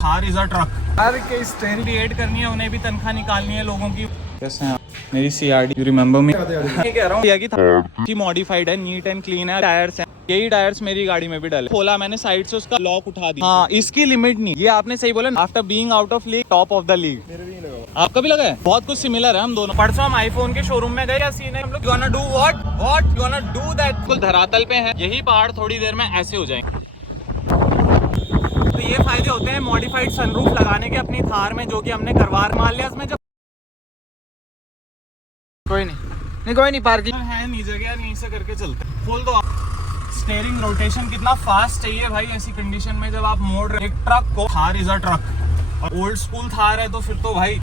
Thar is a truck. Thar के steering create करनी है, उन्हें भी तनख्वाह निकालनी है लोगों की। कैसे हैं मेरी CRD, यू रिमेम्बर मी? मैं कह रहा हूँ कि थार मॉडिफाइड है, नीट एंड क्लीन है, टायर्स हैं, यही टायर्स मेरी गाड़ी में भी डले। खोला मैंने साइड से, उसका लॉक उठा दिया। हाँ, इसकी लिमिट नहीं, ये आपने सही बोला। After being out of league, top of the league. आपका भी लगा है? बहुत कुछ सिमिलर है हम दोनों। परसों हम आईफोन के शोरूम में गए, सीन है हम लोग, you वांना do what you वांना do that. कुल धरातल पे है, यही पहाड़ थोड़ी देर में ऐसे हो जाएंगे। तो ये फायदे होते हैं मॉडिफाइड सनरूफ लगाने के अपनी थार में, जो कि हमने करवा मान लिया। इसमें जब कोई नहीं पार्किंग है, नहीं जगह नहीं से करके चलते। खोल दो आप। स्टीयरिंग रोटेशन कितना फास्ट चाहिए भाई ऐसी कंडीशन में जब आप मोड़ रहे। एक ट्रक को, थार इज अ ट्रक, और ओल्ड स्कूल थार है तो फिर तो भाई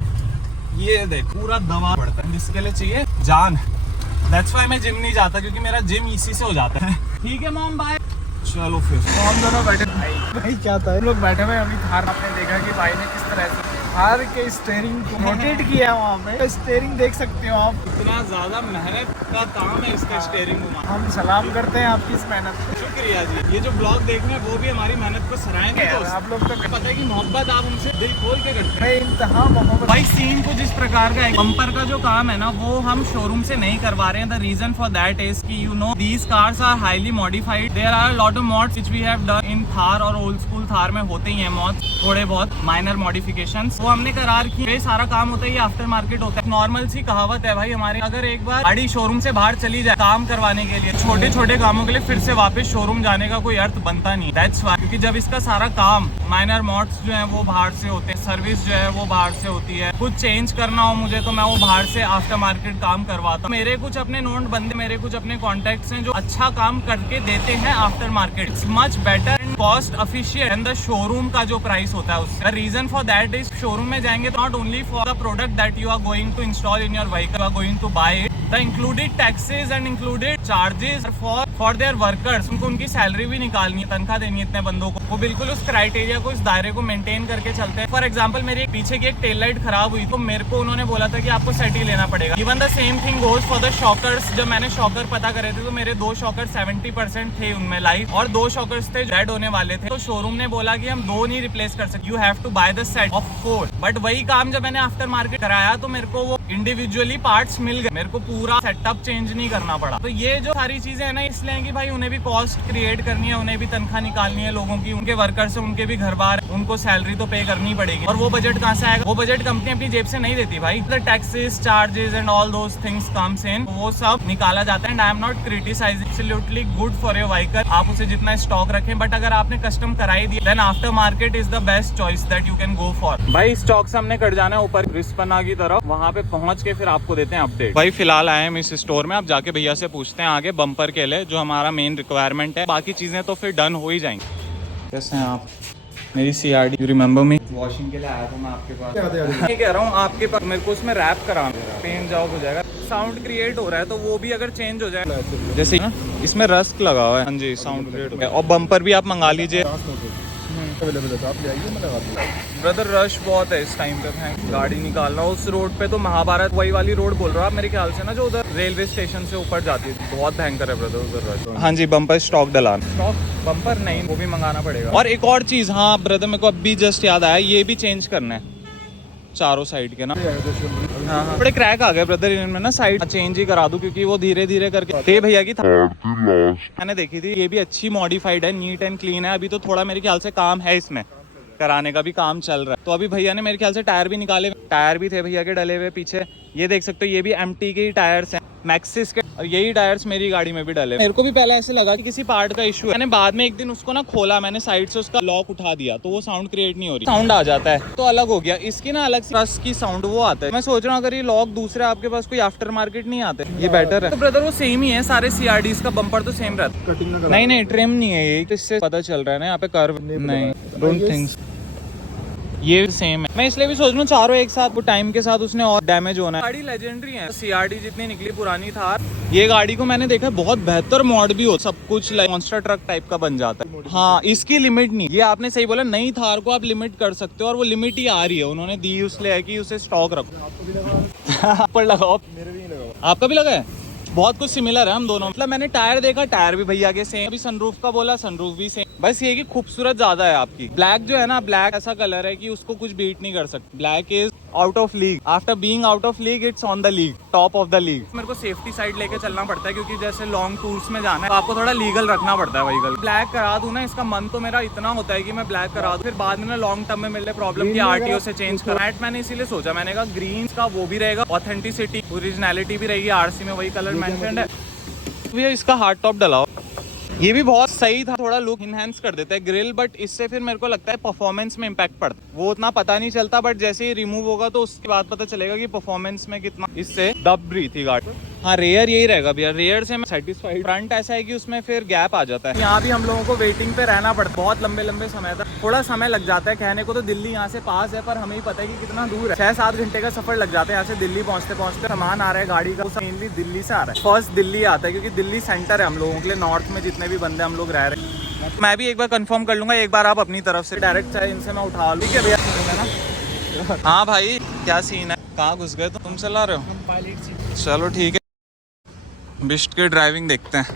ये देख पूरा दबा पड़ता है। जिसके लिए चाहिए जान। दैट्स व्हाई मैं जिम नहीं जाता, क्योंकि मेरा जिम इसी से हो जाता है। ठीक है मॉम, बाय। चलो फिर तो हम दोनों बैठे। भाई क्या था, हम लोग बैठे हुए अभी थार। आपने देखा कि भाई ने किस तरह से थार के स्टीयरिंग को रोटेट किया है। वहाँ पे स्टीयरिंग देख सकते हो आप, इतना ज्यादा मेहनत का काम है इसका स्टीयरिंग घुमाना। हम सलाम करते हैं आपकी इस मेहनत को। शुक्रिया जी। ये जो ब्लॉग देख रहे हैं वो भी हमारी मेहनत को सराहेंगे। आप लोग तो पता है कि मोहब्बत आप उनसे दिल खोल के करते हैं। इंतहा मोहब्बत। भाई सीन को जिस प्रकार का है, बम्पर का जो काम है ना, वो हम शोरूम से नहीं करवा रहे हैं। The reason for that is कि you know these cars are highly modified. There are lot of mods which we have done in Thar, और ओल्ड स्कूल थार में होते ही हैं मॉड्स, थोड़े बहुत माइनर मॉडिफिकेशंस, वो हमने करा रखी है। सारा काम होता है ये आफ्टर मार्केट होता है। नॉर्मल सी कहावत है भाई हमारे, अगर एक बार गाड़ी शोरूम से बाहर चली जाए काम करवाने के लिए, छोटे छोटे कामों के लिए फिर से वापस शोरूम जाने का कोई अर्थ बनता नहीं। दैट्स व्हाई, क्योंकि जब इसका सारा काम माइनर मॉड्स जो है वो बाहर से होते हैं, सर्विस जो है वो बाहर से होती है, कुछ चेंज करना हो मुझे तो मैं वो बाहर से आफ्टर मार्केट काम करवाता हूँ। मेरे कुछ अपने नोन बंदे, मेरे कुछ अपने कॉन्टेक्ट्स हैं जो अच्छा काम करके देते हैं after market. It's much better and cost efficient and the showroom का जो प्राइस होता है उससे। The reason for that is showroom में जाएंगे तो not only for the product that you are going to install in your vehicle, you are going to buy it, the included taxes and included charges for their workers. उनको उनकी salary भी निकालनी है, तनख्वाह देनी है इतने बंदों को। वो बिल्कुल उस क्राइटेरिया को, इस दायरे को मेंटेन करके चलते हैं। फॉर एग्जांपल मेरी पीछे की एक टेल लाइट खराब हुई तो मेरे को उन्होंने बोला था कि आपको सेट ही लेना पड़ेगा। Even the same thing goes for the shockers. जब मैंने शॉकर पता करे थे तो मेरे 2 शॉकर 70% थे उनमें लाइव, और 2 शॉकर्स थे डेड होने वाले थे। तो शोरूम ने बोला कि हम 2 नहीं रिप्लेस कर सकते, you have to buy the set of 4। But वही काम जब मैंने आफ्टर मार्केट कराया तो मेरे को वो इंडिविजुअली पार्ट्स मिल गए, मेरे को पूरा सेटअप चेंज नहीं करना पड़ा। तो ये जो सारी चीजें है ना, इसलिए कि भाई उन्हें भी कॉस्ट क्रिएट करनी है, उन्हें भी तनख्वाह निकालनी है लोगों की, उनके वर्कर्स से, उनके भी घर बार, उनको सैलरी तो पे करनी पड़ेगी। और वो बजट कहाँ से आएगा? वो बजट कंपनी अपनी जेब से नहीं देती भाई। The taxes, charges and all those things comes in, वो सब निकाला जाता है। And I am not criticizing, absolutely good for your vehicle, आप उसे जितना स्टॉक रखें। बट अगर आपने कस्टम कराई दिया then after market is the best choice that you can go for. भाई स्टॉक से हमने कट जाना है ऊपर रिस्पना की तरफ, वहाँ पे पहुंच के फिर आपको देते हैं अपडेट। भाई फिलहाल आए हम इस स्टोर में, आप जाके भैया से पूछते हैं आगे बम्पर के लिए जो हमारा मेन रिक्वायरमेंट है। बाकी चीजें तो फिर डन हो ही जाएंगी। कैसे हैं आप मेरी CRD, you remember me? Washing के लिए आया था मैं आपके पास। मैं कह रहा हूँ आपके पास मेरे को उसमें रैप कराना, पेंट जॉब हो जाएगा। साउंड क्रिएट हो रहा है तो वो भी अगर चेंज हो जाए, जैसे इसमें रस्क लगा हुआ है। हाँ जी, साउंड क्रिएट हो गया। और बम्पर भी आप मंगा लीजिए, अवेलेबल है, आप ले आइए, मैं लगा दूंगा। ब्रदर रश बहुत है इस टाइम पे, गाड़ी निकालना उस रोड पे तो महाभारत वही वाली रोड बोल रहा हूँ आप मेरे ख्याल से ना, जो उधर रेलवे स्टेशन से ऊपर जाती है, बहुत भयंकर है ब्रदर उधर रश। हाँ जी, बम्पर स्टॉक डलाना। स्टॉक बम्पर नहीं, वो भी मंगाना पड़ेगा। और एक और चीज, हाँ ब्रदर मेरे को अभी जस्ट याद आया, ये भी चेंज करना है चारों साइड के ना। हाँ, बड़े क्रैक आ गए ब्रदर इनमें ना, साइड चेंज ही करा दूं क्योंकि वो धीरे धीरे करके। ते भैया की मैंने देखी थी, ये भी अच्छी मॉडिफाइड है, नीट एंड क्लीन है। अभी तो थोड़ा मेरे ख्याल से काम है इसमें, कराने का भी काम चल रहा है। तो अभी भैया ने मेरे ख्याल से टायर भी निकाले, टायर भी थे भैया के डले हुए पीछे। ये देख सकते हो, ये भी MT के ही टायर्स हैं, मैक्सिस के, और यही टायर्स मेरी गाड़ी में भी डले। मेरे को भी पहले ऐसे लगा कि किसी पार्ट का इशू है। मैंने बाद में एक दिन उसको ना खोला, मैंने साइड से उसका लॉक उठा दिया तो वो साउंड क्रिएट नहीं हो रही, साउंड आ जाता है तो अलग हो गया। इसकी ना अलग रस की साउंड वो आता है। मैं सोच रहा हूँ अगर ये लॉक दूसरे आपके पास कोई आफ्टर मार्केट नहीं आते, ये बेटर है। तो ब्रदर वो सेम ही है, सारे CRDs का बम्पर तो सेम रहता है। नहीं ट्रिम नहीं है ये, इससे पता चल रहा है ना यहाँ पे कर्व नहीं, डोंट थिंक ये सेम है। मैं इसलिए भी सोच रहा हूँ चारों एक साथ, वो टाइम के साथ उसने और डैमेज होना है। गाड़ी लेजेंडरी है, CRD जितनी निकली पुरानी था, ये गाड़ी को मैंने देखा बहुत बेहतर मॉड भी हो, सब कुछ लाइक मॉन्स्टर ट्रक टाइप का बन जाता है। हाँ, इसकी लिमिट नहीं, ये आपने सही बोला, नई थार को आप लिमिट कर सकते हो और वो लिमिट ही आ रही है, उन्होंने दी उसलिए है कि उसे स्टॉक रखो। ऊपर लगाओ, आपका भी लगा है। बहुत कुछ सिमिलर है हम दोनों। मतलब मैंने टायर देखा, टायर भी भैया के सेम, अभी सनरूफ का बोला, सनरूफ भी सेम। बस ये कि खूबसूरत ज्यादा है आपकी। ब्लैक जो है ना, ब्लैक ऐसा कलर है कि उसको कुछ बीट नहीं कर सकते। Black is out of league, after being out of league it's on the league, top of the league. मेरे को सेफ्टी साइड लेके चलना पड़ता है क्योंकि जैसे लॉन्ग टूर्स में जाना है तो आपको थोड़ा लीगल रखना पड़ता है व्हीकल। ब्लैक करा दूं ना, इसका मन तो मेरा इतना होता है कि मैं ब्लैक करा दूं, फिर बाद में ना लॉन्ग टर्म में मिलने प्रॉब्लम की आरटीओ से चेंज करा। मैंने इसीलिए सोचा, मैंने कहा ग्रीन का वो भी रहेगा, ऑथेंटिसिटी ओरिजिनलिटी भी रहेगी, आरसी में वही कलर मेंशन्ड है। भैया इसका हार्ड टॉप डलाओ, ये भी बहुत सही था, थोड़ा लुक इनहेंस कर देता है ग्रिल, बट इससे फिर मेरे को लगता है परफॉर्मेंस में इम्पैक्ट पड़ता है। वो उतना पता नहीं चलता, बट जैसे ही रिमूव होगा तो उसके बाद पता चलेगा कि परफॉर्मेंस में कितना इससे दब रही थी गाड़ी। हाँ, रेयर यही रहेगा भैया, रेयर से मैं सेटिस्फाइड। फ्रंट ऐसा है कि उसमें फिर गैप आ जाता है। यहाँ भी हम लोगों को वेटिंग पे रहना पड़ता है बहुत लंबे लंबे समय तक। थोड़ा समय लग जाता है, कहने को तो दिल्ली यहाँ से पास है, पर हमें ही पता है कि कितना दूर है। 6-7 घंटे का सफर लग जाता है यहाँ से दिल्ली पहुँचते पहुँचते। सामान आ रहा है गाड़ी का, मेनली दिल्ली से आ रहा है। फर्स्ट दिल्ली आता है क्योंकि दिल्ली सेंटर है हम लोगों के लिए, नॉर्थ में जितने भी बंदे हम लोग रह रहे हैं। मैं भी एक बार कंफर्म कर लूंगा, एक बार आप अपनी तरफ से डायरेक्ट चाहे इनसे मैं उठा लूँ। ठीक है भैया, है ना? हाँ भाई, क्या सीन है? कहाँ घुस गए तुम चला रहे हो? चलो ठीक है, बिस्ट के ड्राइविंग देखते हैं,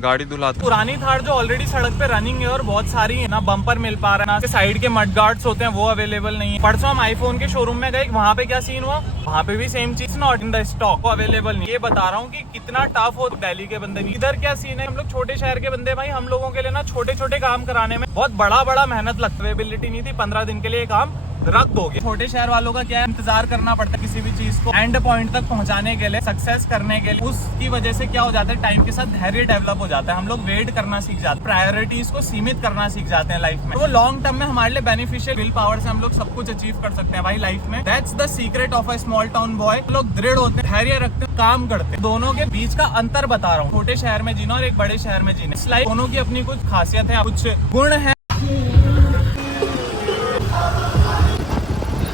गाड़ी धुलाते। पुरानी थार जो ऑलरेडी सड़क पे रनिंग है और बहुत सारी है ना, बम्पर मिल पा रहा है ना, साइड के मड गार्ड्स होते हैं वो अवेलेबल नहीं है। परसों हम आईफोन के शोरूम में गए, वहाँ पे क्या सीन हुआ, वहाँ पे भी सेम चीज, नॉट इन द स्टॉक, वो अवेलेबल नहीं। ये बता रहा हूँ कि कितना टफ हो दिल्ली के बंदे। इधर क्या सीन है, हम लोग छोटे शहर के बंदे, भाई हम लोगों के लिए ना छोटे छोटे काम कराने में बहुत बड़ा मेहनत लगता है। अवेलेबिलिटी नहीं थी, 15 दिन के लिए काम रख दोगे। छोटे शहर वालों का क्या है, इंतजार करना पड़ता है किसी भी चीज को एंड पॉइंट तक पहुंचाने के लिए, सक्सेस करने के लिए। उसकी वजह से क्या हो जाता है, टाइम के साथ धैर्य डेवलप हो जाता है, हम लोग वेट करना सीख जाते हैं, प्रायोरिटीज को सीमित करना सीख जाते हैं लाइफ में। तो वो लॉन्ग टर्म में हमारे लिए बेनिफिशियल। विल पावर से हम लोग सब कुछ अचीव कर सकते हैं भाई लाइफ में। That's the secret of a small town boy. लोग दृढ़ होते हैं, धैर्य रखते हैं, काम करते हैं। दोनों के बीच का अंतर बता रहा हूँ, छोटे शहर में जीना और एक बड़े शहर में जीना। इस लाइफ दोनों की अपनी कुछ खासियत है, कुछ गुण है।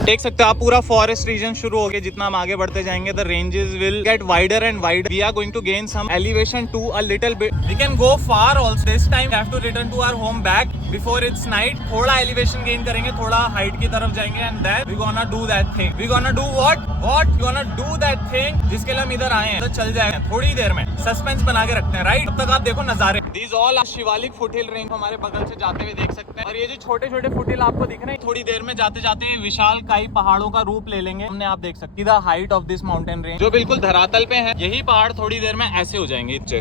देख सकते हो आप, पूरा फॉरेस्ट रीजन शुरू हो गया। जितना हम आगे बढ़ते जाएंगे, the ranges will get wider and wider. We are going to gain some elevation to a little bit. We can go far also. This time we have to return to our home back before it's night. थोड़ा elevation gain करेंगे, थोड़ा height की तरफ जाएंगे, and then we gonna do that thing. We gonna do what we gonna do that thing जिसके लिए हम इधर आए हैं। तो चल जाएंगे थोड़ी देर में, सस्पेंस बना के रखते हैं, राइट? तब तक आप देखो नजारे। These all are Shivalik foothill range हमारे बगल से जाते हुए देख सकते हैं। और ये जो छोटे छोटे फुटहिल आपको दिख रहे हैं, थोड़ी देर में जाते जाते विशाल काई पहाड़ों का रूप ले लेंगे। हमने आप देख सकते the height of this mountain range, जो बिल्कुल धरातल पे है। यही पहाड़ थोड़ी देर में ऐसे हो जाएंगे नीचे।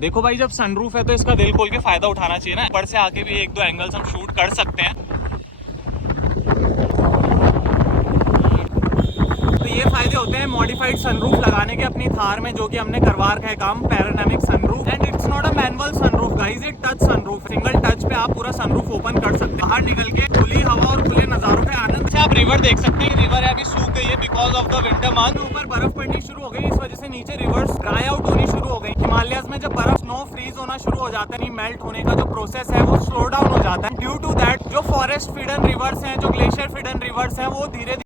देखो भाई, जब सनरूफ है तो इसका दिल खोल के फायदा उठाना चाहिए ना। ऊपर से आके भी 1-2 एंगल्स हम शूट कर सकते हैं। तो ये फायदे होते हैं मॉडिफाइड सनरूफ लगाने के अपनी थार में, जो कि हमने करवा रखा है काम, पैराडायनामिक sunroof. And it's not a manual sunroof guys, it touch sunroof. Single touch पे आप पूरा सनरूफ ओपन कर सकते हैं, बाहर निकल के खुली हवा और खुले नजारों के आनंद से आप रिवर देख सकते हैं। रिवर अभी सूख गई है because of the winter month. ऊपर बर्फ पड़नी शुरू हो गई, इस वजह से नीचे रिवर्स ड्राई आउट होनी शुरू हो गई। हिमालयाज में जब बर्फ स्नो फ्रीज होना शुरू हो जाता है, मेल्ट होने का जो प्रोसेस है वो स्लो डाउन हो जाता है। ड्यू टू दैट जो फॉरेस्ट फीडन रिवर्स हैं, जो ग्लेशियर फीडन रिवर्स हैं, वो धीरे